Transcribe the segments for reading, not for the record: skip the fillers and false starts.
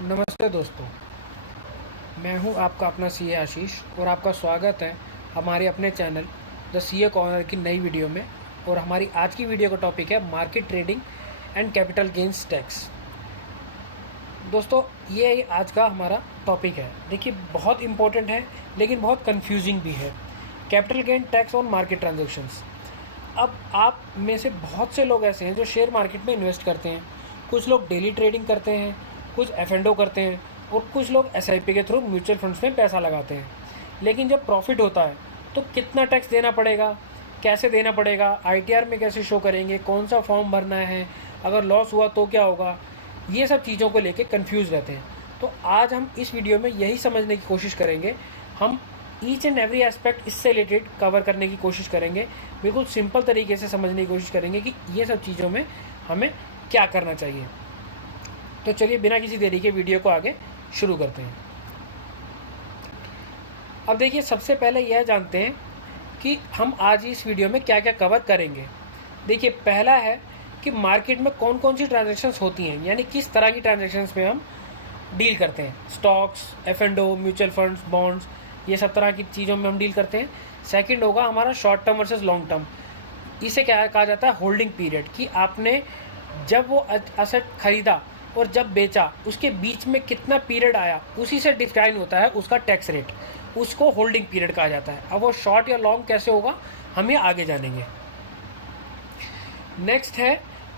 नमस्ते दोस्तों, मैं हूं आपका अपना सीए आशीष और आपका स्वागत है हमारे अपने चैनल द सीए कॉर्नर की नई वीडियो में। और हमारी आज की वीडियो का टॉपिक है market trading and capital gains tax. दोस्तों, ये आज का हमारा टॉपिक है। देखिए, बहुत इंपॉर्टेंट है लेकिन बहुत कंफ्यूजिंग भी है। Capital gain tax on market transactions. अब आप में से बहुत से लोग ऐसे हैं जो शेयर मार्केट में इन्वेस्ट करते हैं। कुछ लोग डेली ट्रेडिंग करते हैं, कुछ एफ&ओ करते हैं और कुछ लोग एसआईपी के थ्रू म्यूचुअल फंड्स में पैसा लगाते हैं। लेकिन जब प्रॉफिट होता है तो कितना टैक्स देना पड़ेगा, कैसे देना पड़ेगा, आईटीआर में कैसे शो करेंगे, कौन सा फॉर्म भरना है, अगर लॉस हुआ तो क्या होगा, ये सब चीज़ों को लेके कंफ्यूज रहते हैं। तो आज हम इस वीडियो में यही समझने की कोशिश करेंगे। हम ईच एंड एवरी एस्पेक्ट इससे रिलेटेड कवर करने की कोशिश करेंगे, बिल्कुल सिंपल तरीके से समझने की कोशिश करेंगे कि ये सब चीज़ों में हमें क्या करना चाहिए। तो चलिए बिना किसी देरी के वीडियो को आगे शुरू करते हैं। अब देखिए, सबसे पहले यह जानते हैं कि हम आज इस वीडियो में क्या क्या कवर करेंगे। देखिए, पहला है कि मार्केट में कौन कौन सी ट्रांजैक्शंस होती हैं, यानी किस तरह की ट्रांजैक्शंस में हम डील करते हैं। Stocks, F&O, mutual funds, bonds, ये सब तरह की चीज़ों में हम डील करते हैं। सेकंड होगा हमारा short term versus long term. इसे क्या कहा जाता है, होल्डिंग पीरियड, कि आपने जब वो असेट खरीदा और जब बेचा उसके बीच में कितना पीरियड आया, उसी से डिफाइन होता है उसका टैक्स रेट। उसको होल्डिंग पीरियड कहा जाता है। अब वो शॉर्ट या लॉन्ग कैसे होगा हम ये आगे जानेंगे। नेक्स्ट है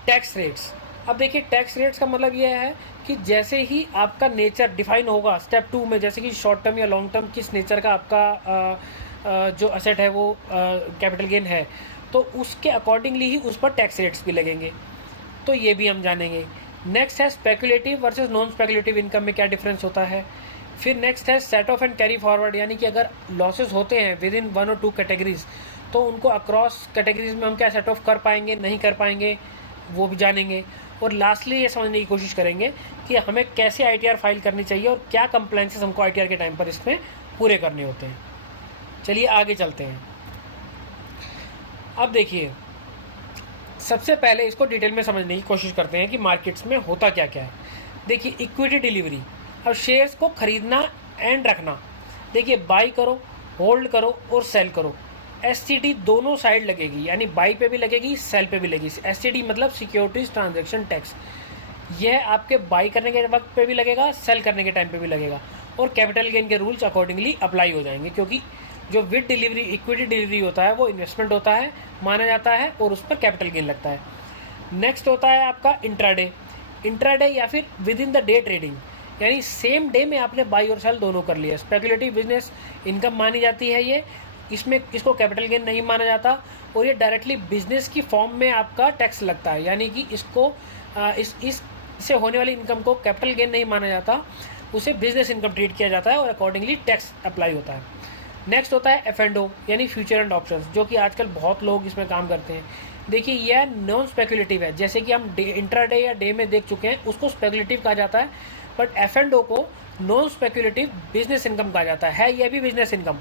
टैक्स रेट्स। अब देखिए, टैक्स रेट्स का मतलब ये है कि जैसे ही आपका नेचर डिफाइन होगा स्टेप 2 में, जैसे कि शॉर्ट टर्म या लॉन्ग टर्म किस नेचर का आपका जो असेट है वो कैपिटल गेन है, तो उसके अकॉर्डिंगली ही उस पर टैक्स रेट्स भी लगेंगे। तो ये भी हम जानेंगे। नेक्स्ट है speculative versus non speculative income में क्या डिफरेंस होता है। फिर नेक्स्ट है set of and carry forward, यानी कि अगर लॉसेस होते हैं विद इन 1 और 2 कैटेगरीज तो उनको अक्रॉस कैटेगरीज में हम क्या सेट ऑफ कर पाएंगे, नहीं कर पाएंगे, वो भी जानेंगे। और लास्टली ये समझने की कोशिश करेंगे कि हमें कैसे आईटीआर फाइल करनी चाहिए और क्या कंप्लायंसेस हमको आईटीआर के टाइम पर इसमें पूरे करने होते हैं। चलिए आगे चलते हैं। अब देखिए, सबसे पहले इसको डिटेल में समझने की कोशिश करते हैं कि मार्केट्स में होता क्या क्या है। देखिए, इक्विटी डिलीवरी। अब शेयर्स को खरीदना एंड रखना। देखिए, बाई करो, होल्ड करो और सेल करो। एसटीडी दोनों साइड लगेगी, यानी बाई पे भी लगेगी, सेल पे भी लगेगी। एसटीडी मतलब सिक्योरिटीज ट्रांजैक्शन टैक्स। यह आपके बाई करने के वक्त पे भी लगेगा, सेल करने के टाइम पे भी लगेगा। और कैपिटल गेन के रूल्स अकॉर्डिंगली अप्लाई हो जाएंगे, क्योंकि जो विद डिलीवरी इक्विटी डिलीवरी होता है वो इन्वेस्टमेंट होता है, माना जाता है, और उस पर कैपिटल गेन लगता है। नेक्स्ट होता है आपका इंट्राडे। इंट्राडे या फिर with in the day trading, यानी सेम डे में आपने बाई और सेल दोनों कर लिया। स्पेकुलेटिव बिजनेस इनकम मानी जाती है ये, इसमें इसको कैपिटल गेन नहीं माना जाता और ये डायरेक्टली बिजनेस की फॉर्म में आपका टैक्स लगता है, यानी कि इसको इससे होने वाली इनकम को कैपिटल गेन नहीं माना जाता, उसे बिजनेस इनकम ट्रीट किया जाता है और अकॉर्डिंगली टैक्स अप्लाई होता है। नेक्स्ट होता है एफ&ओ, यानी फ्यूचर एंड ऑप्शंस, जो कि आजकल बहुत लोग इसमें काम करते हैं। देखिए, यह नॉन स्पेकुलेटिव है, जैसे कि हम इंट्राडे या डे में देख चुके हैं, उसको स्पेकुलेटिव कहा जाता है। बट एफ&ओ को नॉन स्पेकुलेटिव बिजनेस इनकम कहा जाता है। यह भी बिजनेस इनकम।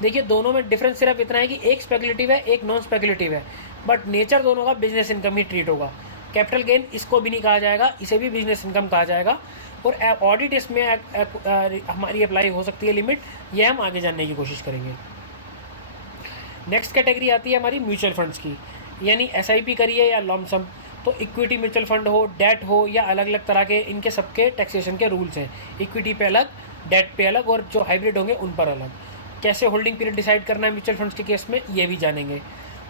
देखिए, दोनों में डिफरेंस सिर्फ इतना है कि एक स्पेकुलेटिव है, एक नॉन स्पेकुलेटिव है, बट नेचर दोनों का बिजनेस इनकम ही ट्रीट होगा। कैपिटल गेन इसको भी नहीं कहा जाएगा, इसे भी बिजनेस इनकम कहा जाएगा। और ऑडिट इसमें हमारी अप्लाई हो सकती है लिमिट, यह हम आगे जानने की कोशिश करेंगे। नेक्स्ट कैटेगरी आती है हमारी म्यूचुअल फंड्स की, यानी एसआईपी करिए या लॉमसम। तो इक्विटी म्यूचुअल फंड हो, डेट हो, या अलग अलग तरह के इनके सबके टैक्सेशन के रूल्स हैं। इक्विटी पे अलग, डेट पे अलग, और जो हाइब्रिड होंगे उन पर अलग। कैसे होल्डिंग पीरियड डिसाइड करना है म्यूचुअल फंड्स के केस में, ये भी जानेंगे।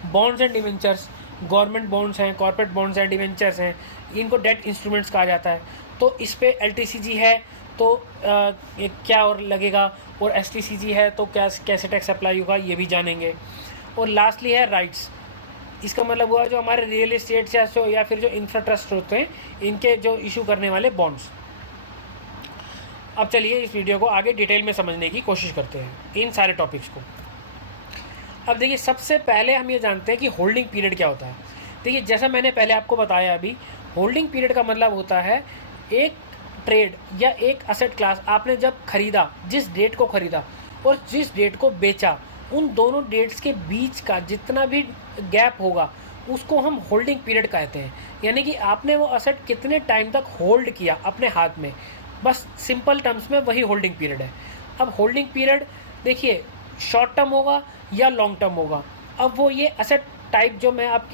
Bonds and debentures, government bonds हैं, कॉर्पोरेट बॉन्ड्स हैं, डिवेंचर्स हैं, इनको डेट इंस्ट्रूमेंट्स कहा जाता है। तो इस पे एलटीसीजी है तो क्या और लगेगा, और एसटीसीजी है तो क्या कैसे टैक्स अप्लाई होगा, ये भी जानेंगे। और लास्टली है राइट्स। इसका मतलब हुआ जो हमारे रियल एस्टेट या फिर जो इंफ्रा ट्रस्ट होते हैं, इनके जो इशू करने वाले बॉन्ड्स। अब चलिए इस वीडियो को आगे डिटेल में समझने की कोशिश करते हैं, इन सारे टॉपिक्स को। अब देखिए, सबसे पहले हम ये जानते हैं कि होल्डिंग पीरियड क्या होता है। देखिए, जैसा मैंने पहले आपको बताया अभी, होल्डिंग पीरियड का मतलब होता है एक ट्रेड या एक असेट क्लास आपने जब खरीदा, जिस डेट को खरीदा और जिस डेट को बेचा, उन दोनों डेट्स के बीच का जितना भी गैप होगा उसको हम होल्डिंग पीरियड कहते हैं। यानी कि आपने वो असेट कितने टाइम तक होल्ड किया अपने हाथ में, बस सिंपल टर्म्स में वही होल्डिंग पीरियड है। अब होल्डिंग पीरियड देखिए शॉर्ट टर्म होगा या लॉन्ग टर्म होगा। अब वो ये एसेट टाइप जो मैं आप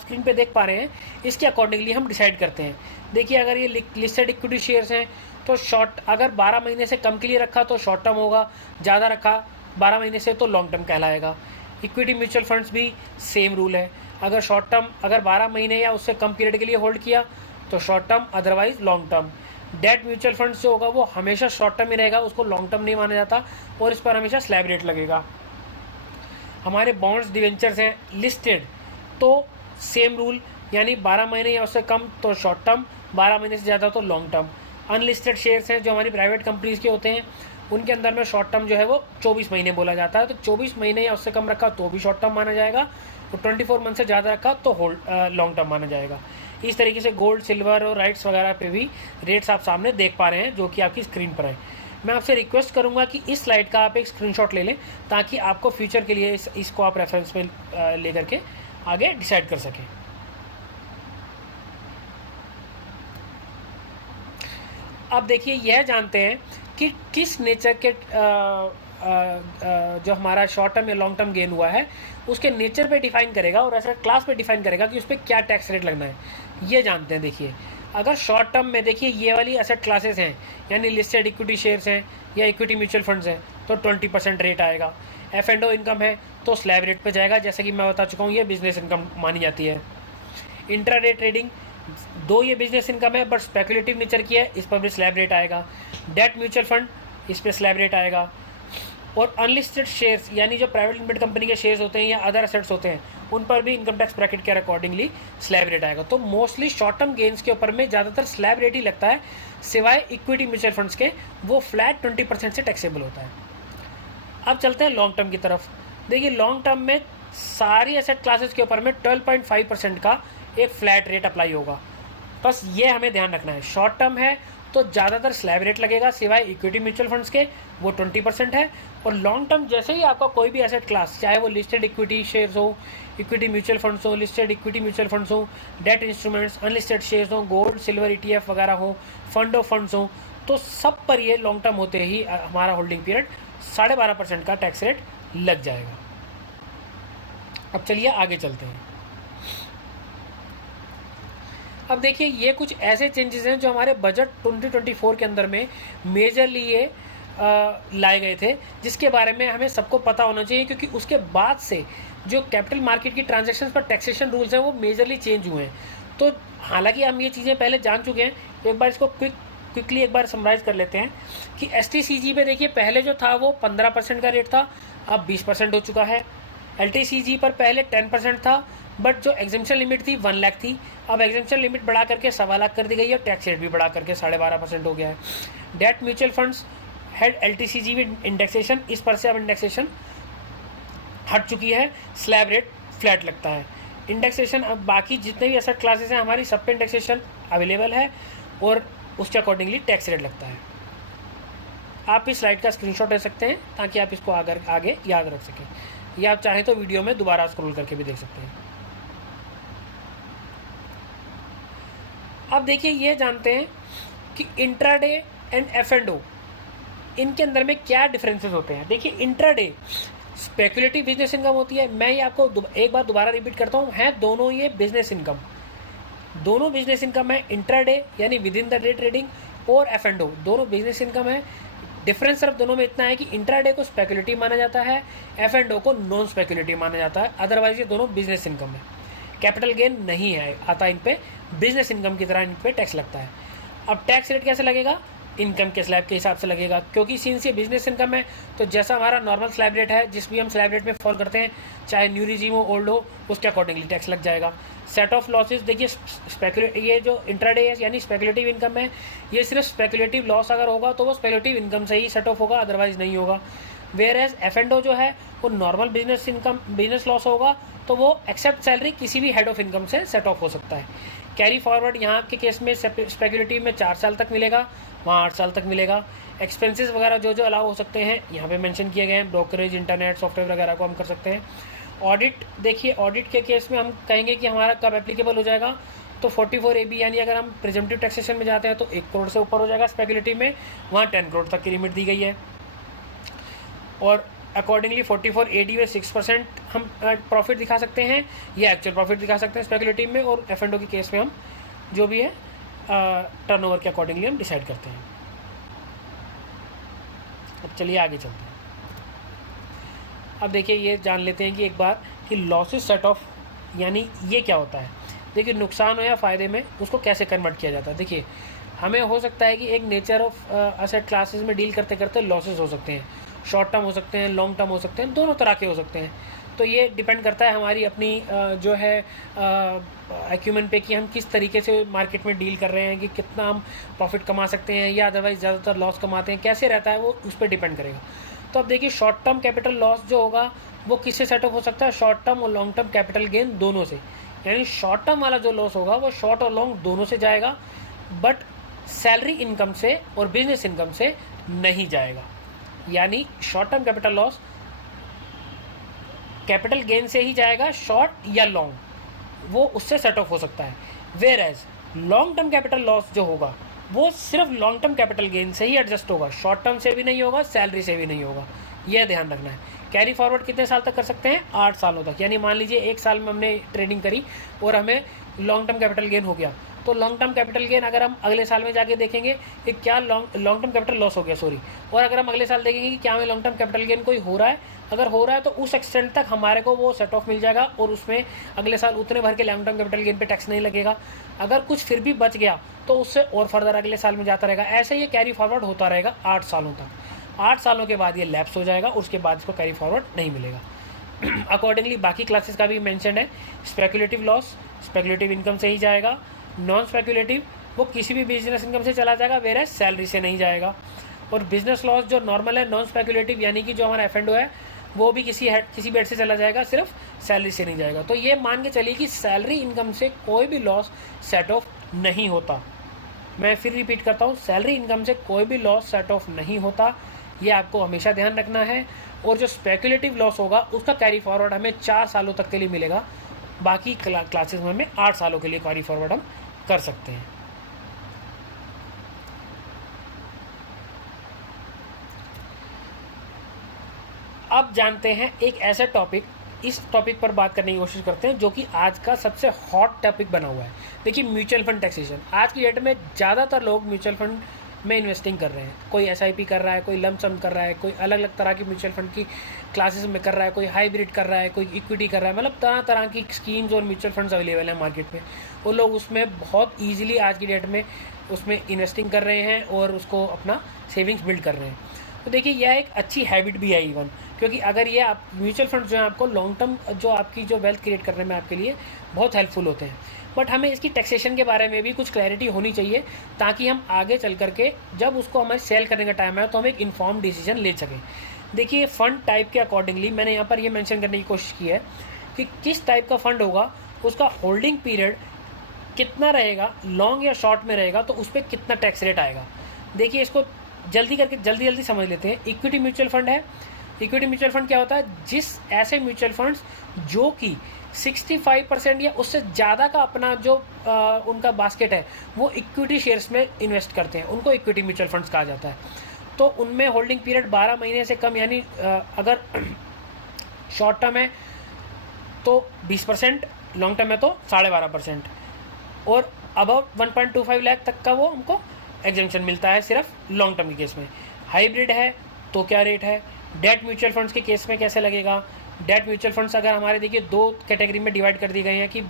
स्क्रीन पे देख पा रहे हैं, इसके अकॉर्डिंगली हम डिसाइड करते हैं। देखिए अगर ये लिस्टेड इक्विटी शेयर्स हैं तो शॉर्ट, अगर 12 महीने से कम के लिए रखा तो शॉर्ट टर्म होगा, ज़्यादा रखा 12 महीने से तो लॉन्ग टर्म कहलाएगा। इक्विटी म्यूचुअल फंड्स भी सेम रूल है, अगर शॉर्ट टर्म अगर 12 महीने या उससे कम पीरियड के लिए होल्ड किया तो short term, otherwise long term. Debt mutual funds जो होगा वो हमेशा शॉर्ट टर्म ही रहेगा, उसको लॉन्ग टर्म नहीं माना जाता और इस पर हमेशा स्लैब रेट लगेगा। हमारे बॉन्ड्स डिवेंचर्स हैं लिस्टेड तो सेम रूल, यानी 12 महीने या उससे कम तो शॉर्ट टर्म, 12 महीने से ज़्यादा तो लॉन्ग टर्म। अनलिस्टेड शेयर्स हैं जो हमारी प्राइवेट कंपनीज़ के होते हैं, उनके अंदर में शॉर्ट टर्म जो है वो 24 महीने बोला जाता है, तो 24 महीने या उससे कम रखा तो भी शॉर्ट टर्म माना जाएगा, तो 24 मंथ से ज़्यादा रखा तो लॉन्ग टर्म माना जाएगा। इस तरीके से गोल्ड, सिल्वर और राइट्स वगैरह पे भी रेट्स आप सामने देख पा रहे हैं जो कि आपकी स्क्रीन पर है। मैं आपसे रिक्वेस्ट करूंगा कि इस स्लाइड का आप एक स्क्रीनशॉट ले लें ताकि आपको फ्यूचर के लिए इसको आप रेफरेंस में लेकर के आगे डिसाइड कर सकें। अब देखिए यह जानते हैं कि किस नेचर के जो हमारा शॉर्ट टर्म या लॉन्ग टर्म गेन हुआ है उसके नेचर पे डिफाइन करेगा और ऐसा क्लास पे डिफाइन करेगा कि उस पर क्या टैक्स रेट लगना है, ये जानते हैं। देखिए अगर शॉर्ट टर्म में देखिए ये वाली एसेट क्लासेस हैं, यानी लिस्टेड इक्विटी शेयर्स हैं या इक्विटी म्यूचुअल फंड्स हैं, तो 20% रेट आएगा। F&O इनकम है तो स्लैब रेट पे जाएगा, जैसे कि मैं बता चुका हूँ ये बिजनेस इनकम मानी जाती है। इंट्राडे ट्रेडिंग, दो ये बिजनेस इनकम है बट स्पेकुलेटिव नेचर की है, इस पर भी स्लैब रेट आएगा। डेट म्यूचुअल फंड, इस पर स्लैब रेट आएगा। और अनलिस्टेड शेयर्स यानी जो प्राइवेट लिमिटेड कंपनी के शेयर्स होते हैं या अदर एसेट्स होते हैं, उन पर भी इनकम टैक्स ब्रैकेट के अकॉर्डिंगली स्लैब रेट आएगा। तो मोस्टली शॉर्ट टर्म गेन्स के ऊपर में ज़्यादातर स्लैब रेट ही लगता है, सिवाय इक्विटी म्यूचुअल फंड्स के, वो फ्लैट 20% से टैक्सेबल होता है। अब चलते हैं लॉन्ग टर्म की तरफ। देखिए लॉन्ग टर्म में सारी एसेट क्लासेस के ऊपर में 12.5% का एक फ्लैट रेट अप्लाई होगा, बस ये हमें ध्यान रखना है। शॉर्ट टर्म है तो ज़्यादातर स्लैब रेट लगेगा, सिवाय इक्विटी म्यूचुअल फंड्स के, वो 20% है। और लॉन्ग टर्म जैसे ही आपका कोई भी एसेट क्लास, चाहे वो लिस्टेड इक्विटी शेयर्स हो, इक्विटी म्यूचुअल फंड्स हो, लिस्टेड इक्विटी म्यूचुअल फंड्स हो, डेट इंस्ट्रूमेंट्स, अनलिस्टेड शेयर्स हो, गोल्ड सिल्वर ETF वगैरह हो, फंड ऑफ फंड्स हो, तो सब पर ये लॉन्ग टर्म होते ही हमारा होल्डिंग पीरियड 12.5% का टैक्स रेट लग जाएगा। अब चलिए आगे चलते हैं। अब देखिए ये कुछ ऐसे चेंजेस हैं जो हमारे बजट 2024 के अंदर में मेजरली ये लाए गए थे, जिसके बारे में हमें सबको पता होना चाहिए, क्योंकि उसके बाद से जो कैपिटल मार्केट की ट्रांजैक्शंस पर टैक्सेशन रूल्स हैं वो मेजरली चेंज हुए हैं। तो हालांकि हम ये चीज़ें पहले जान चुके हैं, एक बार इसको क्विकली एक बार समराइज़ कर लेते हैं कि STCG पे देखिए पहले जो था वो 15% का रेट था, अब 20% हो चुका है। LTCG पर पहले 10% था, बट जो एग्जेम्पशन लिमिट थी 1 लाख थी, अब एग्जेम्पशन लिमिट बढ़ा करके 1.25 लाख कर दी गई है, और टैक्स रेट भी बढ़ा करके 12.5% हो गया है। Debt mutual funds head LTCG with indexation, इस पर से अब इंडेक्सेशन हट चुकी है, स्लैब रेट फ्लैट लगता है। इंडेक्सेशन अब बाकी जितने भी एसेट क्लासेस हैं हमारी सब पे इंडेक्सेशन अवेलेबल है और उसके अकॉर्डिंगली टैक्स रेट लगता है। आप इस स्लाइड का स्क्रीनशॉट ले सकते हैं ताकि आप इसको आगे याद रख सकें, या आप चाहें तो वीडियो में दोबारा स्क्रॉल करके भी देख सकते हैं। अब देखिए ये जानते हैं कि इंट्राडे एंड F&O इनके अंदर में क्या डिफरेंसेस होते हैं। देखिए इंट्राडे स्पेकुलेटिव बिजनेस इनकम होती है, मैं ये आपको एक बार दोबारा रिपीट करता हूँ, है दोनों ये बिजनेस इनकम, दोनों बिजनेस इनकम है। इंट्राडे यानी with in the day trading और F&O दोनों बिजनेस इनकम है। डिफरेंस सिर्फ दोनों में इतना है कि इंट्राडे को स्पेकुलेटिव माना जाता है, F&O को नॉन स्पेकुलेटिव माना जाता है, अदरवाइज ये दोनों बिजनेस इनकम है। कैपिटल गेन नहीं है आता इन पे, बिजनेस इनकम की तरह इन पे टैक्स लगता है। अब टैक्स रेट कैसे लगेगा, इनकम के स्लैब के हिसाब से लगेगा, क्योंकि सिंस ये बिजनेस इनकम है तो जैसा हमारा नॉर्मल स्लैब रेट है, जिस भी हम स्लैब रेट में फॉल करते हैं, चाहे न्यू रिजीम हो ओल्ड हो, उसके अकॉर्डिंगली टैक्स लग जाएगा। सेट ऑफ लॉसेस देखिए ये जो इंट्राडे है यानी स्पेकुलेटिव इनकम है, ये सिर्फ स्पेकुलेटिव लॉस अगर होगा तो वो स्पेकुलेटिव इनकम से ही सेट ऑफ होगा, अदरवाइज नहीं होगा। वेयर एज F&O जो है वो normal business income, business loss होगा तो वो एक्सेप्ट सैलरी किसी भी हेड ऑफ इनकम से सेट ऑफ हो सकता है। कैरी फॉरवर्ड यहाँ के केस में स्पेकुलेटिव में 4 साल तक मिलेगा, वहाँ 8 साल तक मिलेगा। एक्सपेंसेस वगैरह जो अलाउ हो सकते हैं यहाँ पे मेंशन किए गए हैं, ब्रोकरेज, इंटरनेट, सॉफ्टवेयर वगैरह को हम कर सकते हैं। ऑडिट देखिए ऑडिट के केस में हम कहेंगे कि हमारा कब एप्लीकेबल हो जाएगा, तो 44AB यानी अगर हम प्रिजम्पटिव टैक्सेशन में जाते हैं तो 1 करोड़ से ऊपर हो जाएगा स्पेकुलेटिव में, वहाँ 10 करोड़ तक की लिमिट दी गई है। और अकॉर्डिंगली 44AD में 6% हम प्रॉफिट दिखा सकते हैं या एक्चुअल प्रॉफिट दिखा सकते हैं स्पेकुलेटिव में, और F&O के केस में हम जो भी है टर्नओवर के अकॉर्डिंगली हम डिसाइड करते हैं। अब चलिए आगे चलते हैं। अब देखिए ये जान लेते हैं कि एक बार कि लॉसेस सेट ऑफ यानी ये क्या होता है। देखिए नुकसान हो या फ़ायदे में उसको कैसे कन्वर्ट किया जाता है। देखिए हमें हो सकता है कि एक नेचर ऑफ असेट क्लासेस में डील करते करते लॉसेस हो सकते हैं, शॉर्ट टर्म हो सकते हैं, लॉन्ग टर्म हो सकते हैं, दोनों तरह के हो सकते हैं। तो ये डिपेंड करता है हमारी अपनी जो है एक्यूमेंट पे कि हम किस तरीके से मार्केट में डील कर रहे हैं, कि कितना हम प्रॉफिट कमा सकते हैं या अदरवाइज ज़्यादातर लॉस कमाते हैं, कैसे रहता है वो उस पर डिपेंड करेगा। तो अब देखिए शॉर्ट टर्म कैपिटल लॉस जो होगा वो किससे सेटअप हो सकता है, शॉर्ट टर्म और लॉन्ग टर्म कैपिटल गेन दोनों से। यानी शॉर्ट टर्म वाला जो लॉस होगा वो शॉर्ट और लॉन्ग दोनों से जाएगा, बट सैलरी इनकम से और बिजनेस इनकम से नहीं जाएगा। यानी short term capital loss capital gain से ही जाएगा, शॉर्ट या लॉन्ग, वो उससे सेट ऑफ हो सकता है। Whereas long term capital loss जो होगा वो सिर्फ लॉन्ग टर्म कैपिटल गेन से ही एडजस्ट होगा, शॉर्ट टर्म से भी नहीं होगा, सैलरी से भी नहीं होगा। यह ध्यान रखना है। कैरी फॉरवर्ड कितने साल तक कर सकते हैं, 8 सालों तक। यानी मान लीजिए 1 साल में हमने ट्रेडिंग करी और हमें लॉन्ग टर्म कैपिटल गेन हो गया, तो लॉन्ग टर्म कैपिटल गेन अगर हम अगले साल में जाके देखेंगे कि क्या लॉन्ग टर्म कैपिटल लॉस हो गया, सॉरी, और अगर हम अगले साल देखेंगे कि क्या हमें लॉन्ग टर्म कैपिटल गेन कोई हो रहा है, अगर हो रहा है तो उस एक्सटेंट तक हमारे को वो सेट ऑफ मिल जाएगा और उसमें अगले साल उतने भर के लॉन्ग टर्म कैपिटल गेन पे टैक्स नहीं लगेगा। अगर कुछ फिर भी बच गया तो उससे और फर्दर अगले साल में जाता रहेगा। ऐसे ये कैरी फॉरवर्ड होता रहेगा 8 सालों तक। 8 सालों के बाद ये लैप्स हो जाएगा और उसके बाद इसको कैरी फॉरवर्ड नहीं मिलेगा। अकॉर्डिंगली बाकी क्लासेस का भी मेंशन है। स्पेकुलेटिव लॉस स्पेकुलेटिव इनकम से ही जाएगा, नॉन स्पेकुलेटिव वो किसी भी बिजनेस इनकम से चला जाएगा, वेयर एज सैलरी से नहीं जाएगा। और बिजनेस लॉस जो नॉर्मल है, नॉन स्पेकुलेटिव यानी कि जो हमारा F&O है वो भी किसी भी हेड से चला जाएगा, सिर्फ सैलरी से नहीं जाएगा। तो ये मान के चलिए कि सैलरी इनकम से कोई भी लॉस सेट ऑफ नहीं होता। मैं फिर रिपीट करता हूँ, सैलरी इनकम से कोई भी लॉस सेट ऑफ नहीं होता, ये आपको हमेशा ध्यान रखना है। और जो स्पेकुलेटिव लॉस होगा उसका कैरी फॉरवर्ड हमें 4 सालों तक के लिए मिलेगा, बाकी क्लासेस में हमें 8 सालों के लिए कैरी फॉरवर्ड हम कर सकते हैं। अब जानते हैं एक ऐसा टॉपिक, इस टॉपिक पर बात करने की कोशिश करते हैं जो कि आज का सबसे हॉट टॉपिक बना हुआ है। देखिए म्यूचुअल फंड टैक्सेशन। आज की डेट में ज़्यादातर लोग म्यूचुअल फंड में इन्वेस्टिंग कर रहे हैं। कोई SIP कर रहा है, कोई लंप सम कर रहा है, कोई अलग अलग तरह की म्यूचुअल फंड की क्लासेस में कर रहा है, कोई हाइब्रिड कर रहा है, कोई इक्विटी कर रहा है। मतलब तरह तरह की स्कीम्स और म्यूचुअल फंड्स अवेलेबल हैं मार्केट में। वो लोग उसमें बहुत ईजिली आज की डेट में उसमें इन्वेस्टिंग कर रहे हैं और उसको अपना सेविंग्स बिल्ड कर रहे हैं। तो देखिए यह एक अच्छी हैबिट भी है इवन, क्योंकि अगर ये आप म्यूचुअल फंड जो है आपको लॉन्ग टर्म जो आपकी जो वेल्थ क्रिएट करने में आपके लिए बहुत हेल्पफुल होते हैं। बट हमें इसकी टैक्सेशन के बारे में भी कुछ क्लैरिटी होनी चाहिए, ताकि हम आगे चल करके जब उसको हमें सेल करने का टाइम है तो हम एक इन्फॉर्म डिसीजन ले सकें। देखिए फंड टाइप के अकॉर्डिंगली मैंने यहाँ पर ये मेंशन करने की कोशिश की है कि किस टाइप का फंड होगा, उसका होल्डिंग पीरियड कितना रहेगा, लॉन्ग या शॉर्ट में रहेगा, तो उस पर कितना टैक्स रेट आएगा। देखिए इसको जल्दी समझ लेते हैं। इक्विटी म्यूचुअल फंड है। इक्विटी म्यूचुअल फंड क्या होता है, जिस ऐसे म्यूचुअल फंड्स जो कि 65% या उससे ज़्यादा का अपना जो उनका बास्केट है वो इक्विटी शेयर्स में इन्वेस्ट करते हैं, उनको इक्विटी म्यूचुअल फंड्स कहा जाता है। तो उनमें होल्डिंग पीरियड 12 महीने से कम, यानी अगर शॉर्ट टर्म है तो 20%, लॉन्ग टर्म है तो 12.5%, और अबव 1.25 लाख तक का वो हमको एग्जेम्पशन मिलता है सिर्फ लॉन्ग टर्म के केस में। हाइब्रिड है तो क्या रेट है, डेट म्यूचुअल फंड्स के केस में कैसे लगेगा। डेट म्यूचुअल फंड्स अगर हमारे देखिए 2 कैटेगरी में डिवाइड कर दी गई हैं कि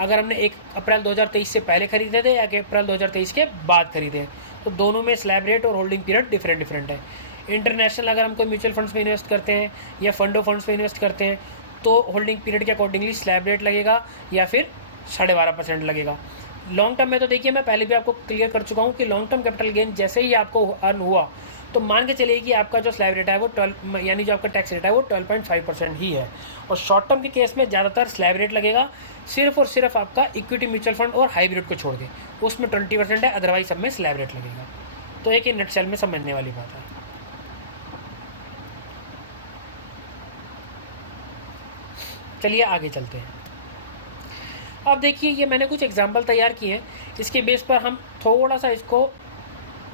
अगर हमने 1 अप्रैल 2023 से पहले खरीदे थे या कि अप्रैल 2023 के बाद खरीदे हैं, तो दोनों में स्लैब रेट और होल्डिंग पीरियड डिफरेंट है। इंटरनेशनल अगर हम कोई म्यूचुअल फंड्स में इन्वेस्ट करते हैं या फंडो फंड्स में इन्वेस्ट करते हैं तो होल्डिंग पीरियड के अकॉर्डिंगली स्लैब रेट लगेगा या फिर 12.5% लगेगा। लॉन्ग टर्म में तो देखिए मैं पहले भी आपको क्लियर कर चुका हूँ कि लॉन्ग टर्म कैपिटल गेन जैसे ही आपको अर्न हुआ तो मान के चलिए कि आपका जो स्लैब रेट है वो 12, यानी जो आपका टैक्स रेट है वो 12.5% ही है। और शॉर्ट टर्म के केस में ज़्यादातर स्लैब रेट लगेगा, सिर्फ और सिर्फ आपका इक्विटी म्यूचुअल फंड और हाइब्रिड को छोड़ के, उसमें 20% है, अदरवाइज सब में स्लैब रेट लगेगा। तो एक ही नटशेल में समझने वाली बात है। चलिए आगे चलते हैं। अब देखिए ये मैंने कुछ एग्जाम्पल तैयार किए हैं, इसके बेस पर हम थोड़ा सा इसको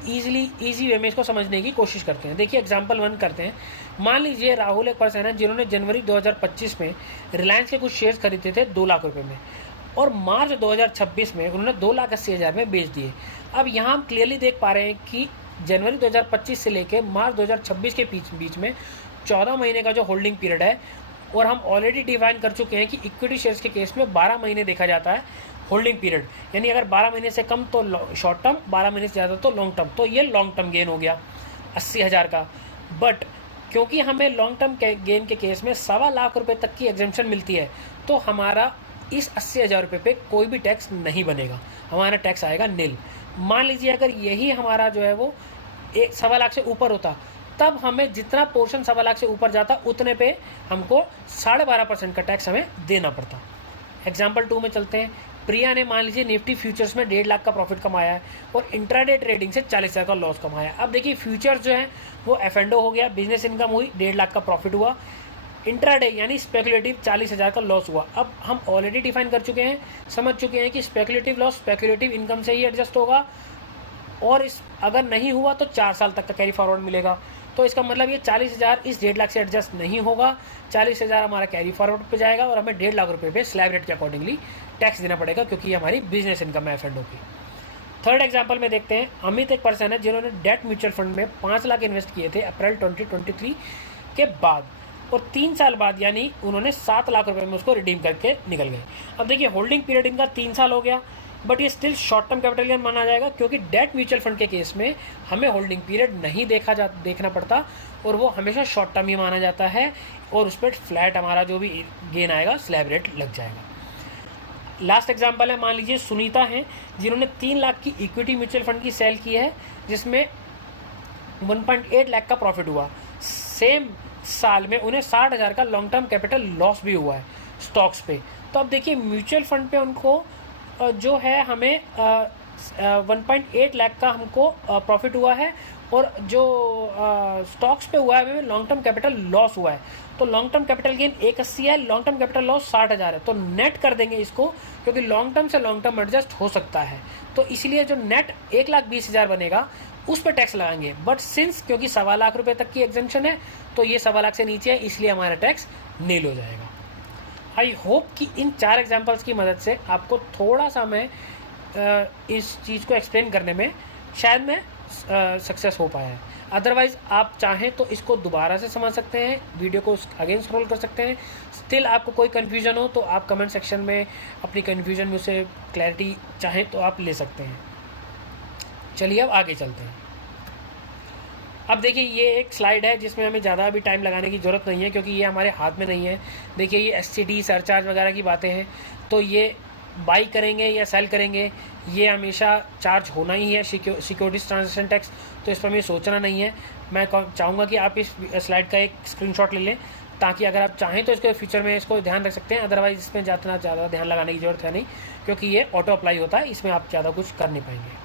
ईजी वे में इसको समझने की कोशिश करते हैं। देखिए एग्जाम्पल 1 करते हैं। मान लीजिए राहुल एक पर्सन है जिन्होंने जनवरी 2025 में रिलायंस के कुछ शेयर्स खरीदे थे 2 लाख रुपए में, और मार्च 2026 में उन्होंने 2,80,000 में बेच दिए। अब यहाँ हम क्लियरली देख पा रहे हैं कि जनवरी 2025 से लेकर मार्च 2026 के बीच में 14 महीने का जो होल्डिंग पीरियड है, और हम ऑलरेडी डिफाइन कर चुके हैं कि इक्विटी शेयर्स के केस में 12 महीने देखा जाता है होल्डिंग पीरियड, यानी अगर 12 महीने से कम तो शॉर्ट टर्म, 12 महीने से ज़्यादा तो लॉन्ग टर्म। तो ये लॉन्ग टर्म गेन हो गया 80,000 का। बट क्योंकि हमें लॉन्ग टर्म गेन के केस में 1,25,00,000 रुपये तक की एग्जेम्पशन मिलती है, तो हमारा इस 80,000 रुपये पे कोई भी टैक्स नहीं बनेगा, हमारा टैक्स आएगा नील। मान लीजिए अगर यही हमारा जो है वो 1,15,00,000 से ऊपर होता, तब हमें जितना पोर्शन 1,15,00,000 से ऊपर जाता उतने पे हमको 12.5% का टैक्स हमें देना पड़ता। एग्जाम्पल 2 में चलते हैं। प्रिया ने मान लीजिए निफ्टी फ्यूचर्स में 1.5 लाख का प्रॉफिट कमाया है और इंट्राडे ट्रेडिंग से 40,000 का लॉस कमाया। अब देखिए फ्यूचर्स जो है वो F&O हो गया, बिजनेस इनकम हुई, 1.5 लाख का प्रॉफिट हुआ, इंट्राडे यानी स्पेकुलेटिव 40,000 का लॉस हुआ। अब हम ऑलरेडी डिफाइन कर चुके हैं, समझ चुके हैं कि स्पेकुलेटिव लॉस स्पेकुलेटिव इनकम से ही एडजस्ट होगा, और इस अगर नहीं हुआ तो 4 साल तक का कैरी फॉरवर्ड मिलेगा। तो इसका मतलब ये 40,000 इस 1.5 लाख से एडजस्ट नहीं होगा, 40,000 हमारा कैरी फॉरवर्ड पे जाएगा और हमें 1.5 लाख रुपये पे स्लैब रेट के अकॉर्डिंगली टैक्स देना पड़ेगा, क्योंकि ये हमारी बिजनेस इनकम है F&O की। थर्ड एग्जाम्पल में देखते हैं। अमित एक पर्सन है जिन्होंने डेट म्यूचुअल फंड में 5 लाख इन्वेस्ट किए थे अप्रैल 2023 के बाद, और 3 साल बाद यानी उन्होंने 7 लाख रुपये में उसको रिडीम करके निकल गए। अब देखिए होल्डिंग पीरियड इनका 3 साल हो गया, बट ये still short term capital gain माना जाएगा, क्योंकि डेट म्यूचुअल फंड के केस में हमें होल्डिंग पीरियड नहीं देखना पड़ता, और वो हमेशा शॉर्ट टर्म ही माना जाता है, और उस पर फ्लैट हमारा जो भी गेन आएगा स्लैब रेट लग जाएगा। लास्ट एग्जांपल है, मान लीजिए सुनीता हैं जिन्होंने 3 लाख की इक्विटी म्यूचुअल फंड की सेल की है, जिसमें 1.8 लाख का प्रॉफिट हुआ। सेम साल में उन्हें 60,000 का लॉन्ग टर्म कैपिटल लॉस भी हुआ है स्टॉक्स पे। तो अब देखिए म्यूचुअल फंड पे उनको जो है हमें 1.8 लाख का हमको प्रॉफिट हुआ है, और जो स्टॉक्स पे हुआ है हमें लॉन्ग टर्म कैपिटल लॉस हुआ है। तो लॉन्ग टर्म कैपिटल गेन 180 है, लॉन्ग टर्म कैपिटल लॉस 60,000 है। तो नेट कर देंगे इसको, क्योंकि लॉन्ग टर्म से लॉन्ग टर्म एडजस्ट हो सकता है, तो इसलिए जो नेट 1,20,000 बनेगा उस पर टैक्स लगाएंगे। बट सिंस क्योंकि 1,15,00,000 रुपये तक की एग्जेम्पशन है, तो ये 1,15,00,000 से नीचे है, इसलिए हमारा टैक्स नील हो जाएगा। आई होप कि इन 4 एग्जाम्पल्स की मदद से आपको थोड़ा सा मैं इस चीज़ को एक्सप्लेन करने में शायद मैं सक्सेस हो पाया है। अदरवाइज़ आप चाहें तो इसको दोबारा से समझ सकते हैं, वीडियो को अगेन स्क्रॉल कर सकते हैं। स्टिल आपको कोई कन्फ्यूजन हो तो आप कमेंट सेक्शन में अपनी कन्फ्यूजन में उसे क्लैरिटी चाहें तो आप ले सकते हैं। चलिए अब आगे चलते हैं। अब देखिए ये एक स्लाइड है जिसमें हमें ज़्यादा अभी टाइम लगाने की ज़रूरत नहीं है, क्योंकि ये हमारे हाथ में नहीं है। देखिए ये SCD सरचार्ज वगैरह की बातें हैं, तो ये बाई करेंगे या सेल करेंगे ये हमेशा चार्ज होना ही है, सिक्योरिटीज ट्रांजैक्शन टैक्स, तो इस पर हमें सोचना नहीं है। मैं चाहूँगा कि आप इस स्लाइड का एक स्क्रीनशॉट ले लें, ताकि अगर आप चाहें तो इसको फ्यूचर में इसको ध्यान रख सकते हैं। अदरवाइज इसमें ज़्यादा ध्यान लगाने की ज़रूरत है नहीं, क्योंकि ये ऑटो अप्लाई होता है, इसमें आप ज़्यादा कुछ कर नहीं पाएंगे।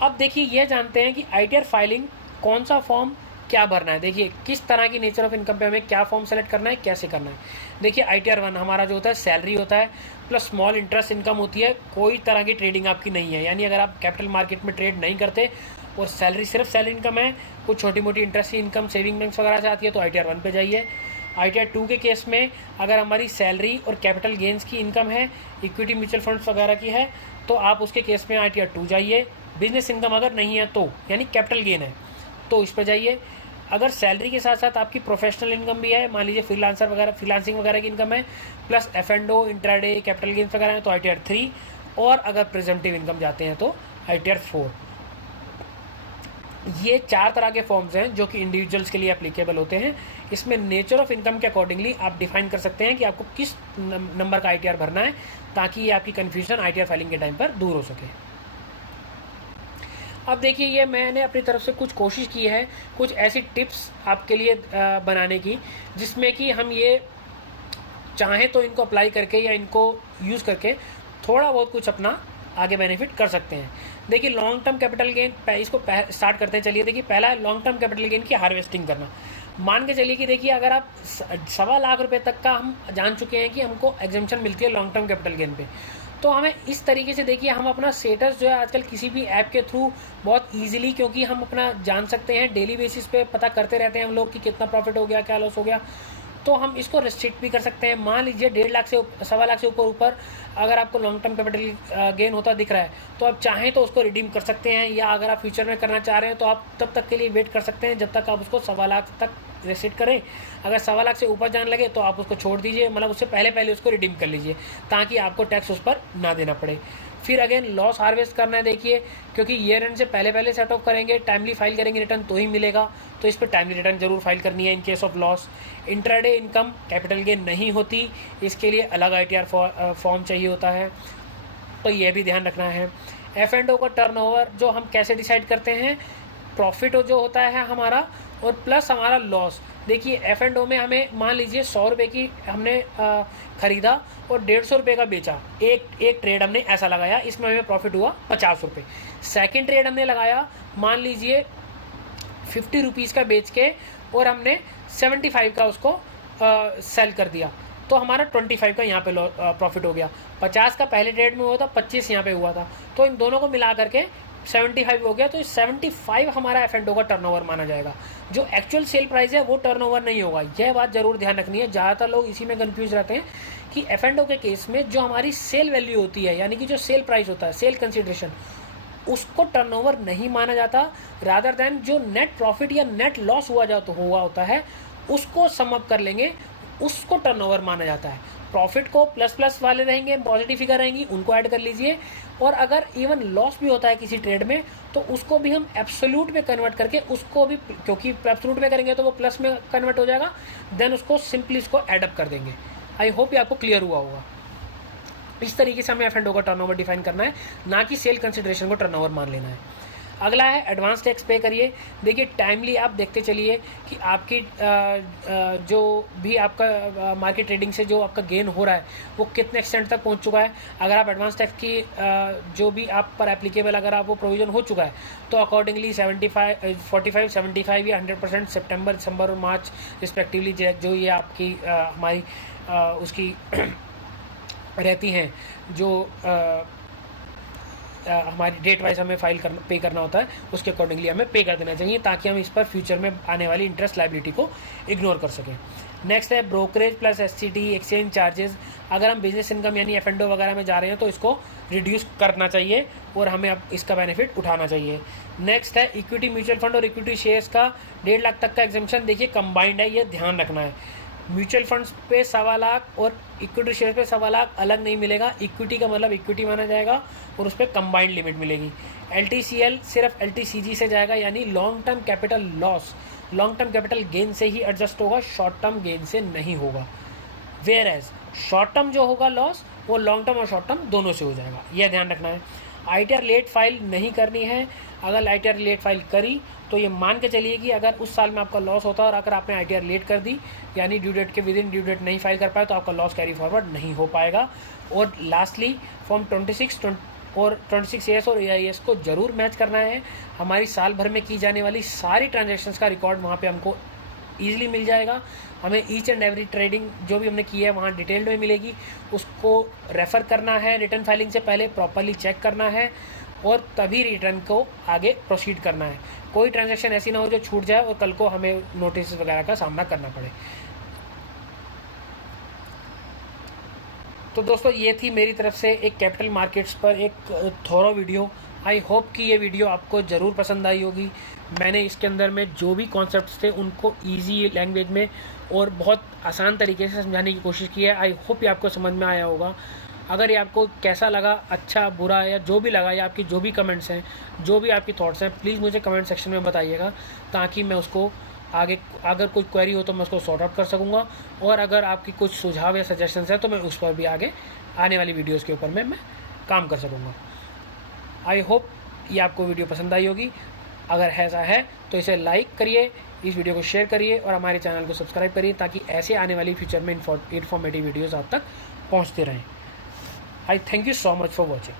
अब देखिए ये जानते हैं कि ITR फाइलिंग कौन सा फॉर्म क्या भरना है। देखिए किस तरह की नेचर ऑफ इनकम पे हमें क्या फॉर्म सेलेक्ट करना है, कैसे करना है। देखिए ITR 1 हमारा जो होता है सैलरी होता है प्लस स्मॉल इंटरेस्ट इनकम होती है। कोई तरह की ट्रेडिंग आपकी नहीं है, यानी अगर आप कैपिटल मार्केट में ट्रेड नहीं करते और सैलरी सिर्फ सैलरी इनकम है, कुछ छोटी मोटी इंटरेस्ट की इनकम सेविंग बैंक्स वगैरह से आती है, तो ITR 1 पे जाइए। ITR 2 के केस में अगर हमारी सैलरी और कैपिटल गेंस की इनकम है, इक्विटी म्यूचुअल फंड्स वगैरह की है, तो आप उसके केस में ITR 2 जाइए। बिजनेस इनकम अगर नहीं है तो, यानी कैपिटल गेन है, तो इस पर जाइए। अगर सैलरी के साथ साथ आपकी प्रोफेशनल इनकम भी है, मान लीजिए फ्रीलांसिंग वगैरह की इनकम है, plus F&O intraday capital gains वगैरह है, तो ITR 3, और अगर प्रिजम्पटिव इनकम जाते हैं तो ITR 4। ये 4 तरह के फॉर्म्स हैं जो कि इंडिविजुअल्स के लिए एप्लीकेबल होते हैं। इसमें नेचर ऑफ इनकम के अकॉर्डिंगली आप डिफाइन कर सकते हैं कि आपको किस नंबर का ITR भरना है, ताकि ये आपकी कन्फ्यूजन ITR फाइलिंग के टाइम पर दूर हो सके। अब देखिए ये मैंने अपनी तरफ से कुछ कोशिश की है, कुछ ऐसी टिप्स आपके लिए बनाने की, जिसमें कि हम ये चाहें तो इनको अप्लाई करके या इनको यूज़ करके थोड़ा बहुत कुछ अपना आगे बेनिफिट कर सकते हैं। देखिए लॉन्ग टर्म कैपिटल गेन, इसको स्टार्ट करते हैं। चलिए देखिए पहला है लॉन्ग टर्म कैपिटल गेन की हार्वेस्टिंग करना। मान के चलिए कि देखिए अगर आप 1.25 लाख रुपए तक का हम जान चुके हैं कि हमको एग्जम्पशन मिलती है लॉन्ग टर्म कैपिटल गेन पे, तो हमें इस तरीके से देखिए हम अपना स्टेटस जो है आजकल किसी भी ऐप के थ्रू बहुत इजीली, क्योंकि हम अपना जान सकते हैं, डेली बेसिस पे पता करते रहते हैं हम लोग कि कितना प्रॉफिट हो गया, क्या लॉस हो गया, तो हम इसको रिस्ट्रिक्ट भी कर सकते हैं। मान लीजिए 1.5 लाख से 1.25 लाख से ऊपर अगर आपको लॉन्ग टर्म कैपिटल गेन होता दिख रहा है तो आप चाहें तो उसको रिडीम कर सकते हैं, या अगर आप फ्यूचर में करना चाह रहे हैं तो आप तब तक के लिए वेट कर सकते हैं जब तक आप उसको 1.25 लाख तक रेसिट करें। अगर 1.25 लाख से ऊपर जाने लगे तो आप उसको छोड़ दीजिए, मतलब उससे पहले उसको रिडीम कर लीजिए ताकि आपको टैक्स उस पर ना देना पड़े। फिर अगेन लॉस हार्वेस्ट करना है, देखिए क्योंकि ईयर एंड से पहले सेट ऑफ करेंगे, टाइमली फाइल करेंगे रिटर्न तो ही मिलेगा, तो इस पर टाइमली रिटर्न जरूर फाइल करनी है in case of loss. Intraday income capital gain नहीं होती, इसके लिए अलग ITR फॉर्म चाहिए होता है, तो ये भी ध्यान रखना है। F&O का टर्नओवर जो हम कैसे डिसाइड करते हैं, प्रॉफिट जो होता है हमारा और प्लस हमारा लॉस। देखिए F&O में हमें मान लीजिए 100 रुपये की हमने ख़रीदा और 150 रुपये का बेचा, एक ट्रेड हमने ऐसा लगाया, इसमें हमें प्रॉफिट हुआ 50 रुपये। सेकेंड ट्रेड हमने लगाया मान लीजिए 50 रुपीज़ का बेच के और हमने 75 का उसको सेल कर दिया, तो हमारा 25 का यहाँ पे प्रॉफिट हो गया। 50 का पहले ट्रेड में हुआ था, 25 यहाँ पे हुआ था, तो इन दोनों को मिला करके 75 हो गया, तो 75 हमारा F&O का टर्नओवर माना जाएगा। जो एक्चुअल सेल प्राइस है वो टर्नओवर नहीं होगा, यह बात जरूर ध्यान रखनी है। ज़्यादातर लोग इसी में कंफ्यूज रहते हैं कि F&O के केस में जो हमारी सेल वैल्यू होती है, यानी कि जो सेल प्राइस होता है, सेल कंसिडरेशन, उसको टर्नओवर नहीं माना जाता। रादर देन जो नेट प्रॉफिट या नेट लॉस हुआ होता है उसको सम अप कर लेंगे, उसको टर्नओवर माना जाता है। प्रॉफिट को प्लस वाले रहेंगे, पॉजिटिव फिगर रहेंगी, उनको ऐड कर लीजिए। और अगर इवन लॉस भी होता है किसी ट्रेड में तो उसको भी हम एब्सोल्यूट में कन्वर्ट करके उसको भी, क्योंकि एब्सोल्यूट में करेंगे तो वो प्लस में कन्वर्ट हो जाएगा, देन उसको सिंपली इसको ऐडअप कर देंगे। आई होप ये आपको क्लियर हुआ होगा। इस तरीके से हमें F&O का टर्नओवर डिफाइन करना है, ना कि सेल कंसिडरेशन को टर्नओवर मान लेना है। अगला है एडवांस टैक्स पे करिए। देखिए टाइमली आप देखते चलिए कि आपकी जो भी आपका मार्केट ट्रेडिंग से जो आपका गेन हो रहा है वो कितने एक्सटेंट तक पहुंच चुका है। अगर आप एडवांस टैक्स की जो भी आप पर एप्लीकेबल अगर आप वो प्रोविज़न हो चुका है तो अकॉर्डिंगली 45, 75 या 100% सितंबर, दिसंबर और मार्च रिस्पेक्टिवली जो ये आपकी हमारी उसकी रहती हैं, जो हमारी डेट वाइज हमें पे करना होता है, उसके अकॉर्डिंगली हमें पे कर देना चाहिए ताकि हम इस पर फ्यूचर में आने वाली इंटरेस्ट लायबिलिटी को इग्नोर कर सकें। नेक्स्ट है brokerage plus SCT exchange charges. अगर हम बिजनेस इनकम यानी F&O वगैरह में जा रहे हैं तो इसको रिड्यूस करना चाहिए और हमें अब इसका बेनिफिट उठाना चाहिए। नेक्स्ट है इक्विटी म्यूचुअल फंड और इक्विटी शेयर्स का 1.5 लाख तक का एग्जम्पशन। देखिए कंबाइंड है, ये ध्यान रखना है। म्यूचुअल फंड्स पे 1.25 लाख और इक्विटी शेयर पे 1.25 लाख अलग नहीं मिलेगा। इक्विटी का मतलब इक्विटी माना जाएगा और उस पर कंबाइंड लिमिट मिलेगी। LTCL सिर्फ LTCG से जाएगा, यानी long term capital loss long term capital gain से ही एडजस्ट होगा, शॉर्ट टर्म गेन से नहीं होगा। वेयर एज शॉर्ट टर्म जो होगा लॉस वो लॉन्ग टर्म और शॉर्ट टर्म दोनों से हो जाएगा, यह ध्यान रखना है। ITR लेट फाइल नहीं करनी है। अगर ITR लेट फाइल करी तो ये मान के चलिए कि अगर उस साल में आपका लॉस होता है और अगर आपने ITR लेट कर दी यानी ड्यू डेट के विदिन ड्यू डेट नहीं फाइल कर पाए तो आपका लॉस कैरी फॉरवर्ड नहीं हो पाएगा। और लास्टली फॉर्म 26 और 26A और AIS को ज़रूर मैच करना है। हमारी साल भर में की जाने वाली सारी ट्रांजैक्शंस का रिकॉर्ड वहाँ पे हमको ईजिली मिल जाएगा। हमें ईच एंड एवरी ट्रेडिंग जो भी हमने की है वहाँ डिटेल्ड में मिलेगी, उसको रेफ़र करना है, रिटर्न फाइलिंग से पहले प्रॉपरली चेक करना है और तभी रिटर्न को आगे प्रोसीड करना है। कोई ट्रांजैक्शन ऐसी ना हो जो छूट जाए और कल को हमें नोटिस वगैरह का सामना करना पड़े। तो दोस्तों ये थी मेरी तरफ से एक कैपिटल मार्केट्स पर एक थोरो वीडियो। आई होप कि ये वीडियो आपको ज़रूर पसंद आई होगी। मैंने इसके अंदर में जो भी कॉन्सेप्ट्स थे उनको इजी लैंग्वेज में और बहुत आसान तरीके से समझाने की कोशिश की है। आई होप ये आपको समझ में आया होगा। अगर ये आपको कैसा लगा, अच्छा बुरा या जो भी लगा, या आपकी जो भी कमेंट्स हैं, जो भी आपकी थॉट्स हैं, प्लीज़ मुझे कमेंट सेक्शन में बताइएगा ताकि मैं उसको आगे अगर कोई क्वेरी हो तो मैं उसको सॉर्ट आउट कर सकूँगा। और अगर आपकी कुछ सुझाव या सजेशंस है तो मैं उस पर भी आगे आने वाली वीडियोज़ के ऊपर मैं काम कर सकूँगा। आई होप ये आपको वीडियो पसंद आई होगी। अगर ऐसा है तो इसे लाइक करिए, इस वीडियो को शेयर करिए और हमारे चैनल को सब्सक्राइब करिए ताकि ऐसे आने वाली फ्यूचर में इन्फॉर्मेटिव वीडियोज़ आप तक पहुँचते रहें। I thank you so much for watching.